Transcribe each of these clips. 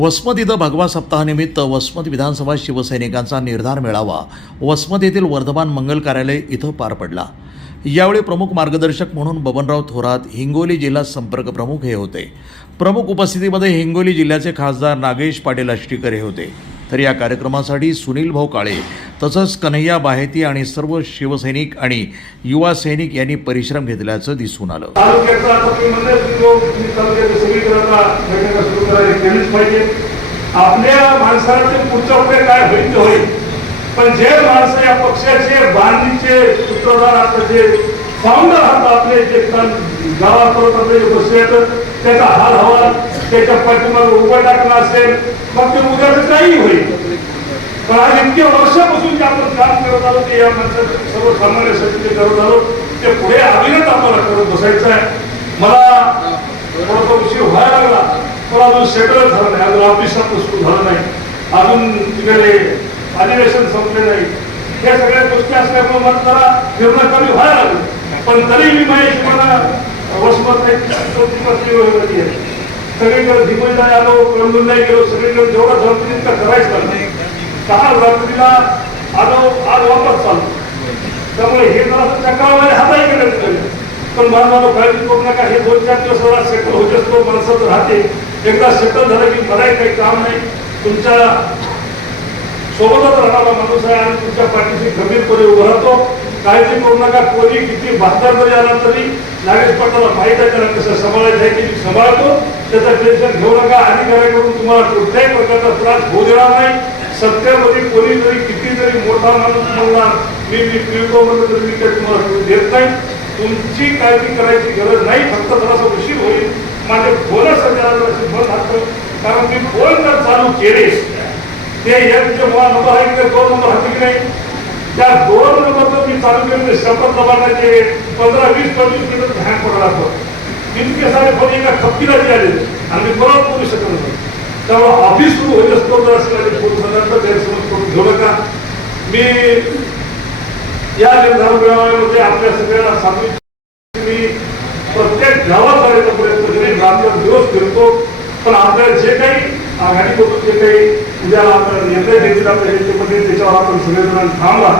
वसमत इथं भगवा सप्ताहानिमित्त वसमत विधानसभा शिवसैनिकांचा निर्धार मेळावा. वसमत येथील वर्धमान मंगल कार्यालय इथं पार पडला. यावेळी प्रमुख मार्गदर्शक म्हणून बबनराव थोरात हिंगोली जिल्हा संपर्क प्रमुख हे होते. प्रमुख उपस्थितीमध्ये हिंगोली जिल्ह्याचे खासदार नागेश पाटील आष्टीकर हे होते. तर या कार्यक्रमासाठी सुनील भाऊ काळे तसंच कन्हैया बाहेती आणि सर्व शिवसैनिक आणि युवा सैनिक यांनी परिश्रम घेतल्याचं दिसून आलं. आपल्या माणसाचे पुढच्या पुढे काय होईल ते होईल. पण जे माणसं या पक्षाचे बांधीचे सूत्रधार आता जे फाउंडर आहात आपले जे गावात परत आपले जे बसले त्याचा हाल हवा त्याच्या पाठीमागे उभं टाकणं असेल मग ते उद्याचं काही होईल. पण आज इतके वर्षापासून जे आपण काम करत आलो ते या माणसाचं सर्वसामान्यासाठी जे करत आलो ते पुढे अविरत आम्हाला करत बसायचं आहे. मला थोडासा उशीर व्हायला लागला पण अजून सेटल झालं नाही. अजून ऑफिसात सुरू झालं नाही. अजून तिकडे अधिवेशन संपले नाही. या सगळ्या गोष्टी असल्यामुळे मला जरा निर्णय कमी व्हायला लागले. पण तरी मी माझ्या हिशोबानं वसमत नाही सगळीकडे दिमईला आलो कळमूरला गेलो सगळीकडे जेवढा जमतं तितका करायचं नाही काल रात्रीला आलो आज वापस चालू त्यामुळे हे जरा चक्रामध्ये हाताही केलं गेलं पण मला काळजी करू नका हे दोन चार दिवस जरा सेटल होत असतो माणसाचं राहते. एकदा सेटल झालं की मलाही काही काम नाही. तुमच्या सोबतच राहणारा माणूस आहे आणि तुमच्या पाठीशी गंभीरपणे उभं राहतो. काळजी करू नका कोणी किती बहादर जरी आला तरी नागेश पाटलाला माहीत आहे त्याला कसं सांभाळायचं आहे की मी सांभाळतो. त्याचं टेन्शन घेऊ नका. अधिकाऱ्याकडून तुम्हाला कुठल्याही प्रकारचा त्रास होऊ देणार नाही. सत्यामध्ये कोणी जरी किती जरी मोठा माणूस म्हणणार मी मी पिळतो म्हणलं तरी मी काही तुम्हाला करू देत नाही. तुमची काळजी करायची गरज नाही. फक्त थोडासा उशीर होईल. माझे फोन सध्या बंद राहतं. कारण मी फोन जर चालू केले ते एक जे मला नंबर आहे की ते दोन नंबर हाती की नाही? त्या दोन नंबरचं मी चालू केले म्हणजे शपथ दबाण्याचे पंधरा वीस पंचवीस मिनिट ध्यान पडला असतो इतके सारे फोन एका खपकीला जे आले आणि मी परत बोलू शकत नाही. त्यामुळे ऑफिस सुरू होईल असतो तर असं गैरसमज करून घेऊ नका. मी या निर्धार मेळाव्यामध्ये आपल्या सगळ्यांना सांगू मी प्रत्येक गावात जाण्याचा प्रयत्न करेन रात्र दिवस फिरतो पण आपल्याला जे काही आघाडीकडून जे काही उद्याला आपल्याला निर्णय घेतील आपल्या ह्याच्यामध्ये त्याच्यावर आपण सगळेजण थांबला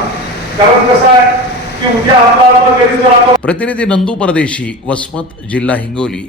कारण कसं आहे की उद्या आपला आपण जर आपण प्रतिनिधी नंदू परदेशी वसमत जिल्हा Hingoli.